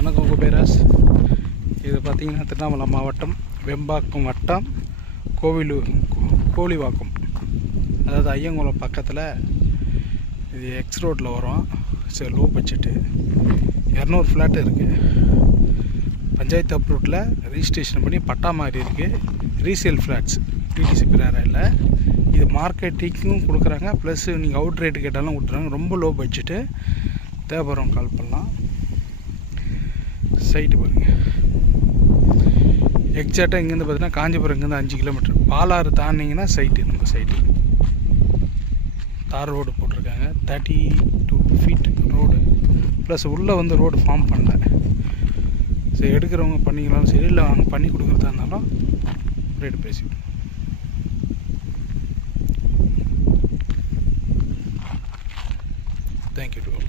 வணக்கம் குபேராஸ். இது பார்த்திங்கன்னா திருவண்ணாமலை மாவட்டம் வெம்பாக்கம் வட்டம் கோழிவாக்கம், அதாவது ஐயங்குளம் பக்கத்தில். இது எக்ஸ் ரோட்டில் வரும். சரி, லோ பட்ஜெட்டு 200 ஃப்ளாட் இருக்குது. பஞ்சாயத்து அப்ரூவ்டில் ரிஜிஸ்ட்ரேஷன் பண்ணி பட்டா மாதிரி இருக்குது. ரீசேல் ஃப்ளாட்ஸ் டிடிசி பிரேரில். இது மார்க்கெட்டிங்கும் கொடுக்குறாங்க, ப்ளஸ் நீங்கள் அவுட் ரேட்டு கேட்டாலும் கொடுத்துறாங்க. ரொம்ப லோ பட்ஜெட்டு. தேவைப்படுறவங்க கால் பண்ணலாம். சைட்டு பாருங்கள். எக்ஸாக்டாக இங்கேருந்து பார்த்தீங்கன்னா காஞ்சிபுரம் இங்கேருந்து 5 கிலோமீட்டர். பாலாறு தாண்டிங்கன்னா சைட்டு, நம்ம சைட்டு. தார் ரோடு போட்டிருக்காங்க, 32 ஃபீட் ரோடு. ப்ளஸ் உள்ளே வந்து ரோடு ஃபார்ம் பண்ணல. சரி, எடுக்கிறவங்க பண்ணிக்கலாலும் சரி, இல்லை அவங்க பண்ணி கொடுக்குறதா இருந்தாலும் ரேட்டு பேசிவிடும். Thank you to all.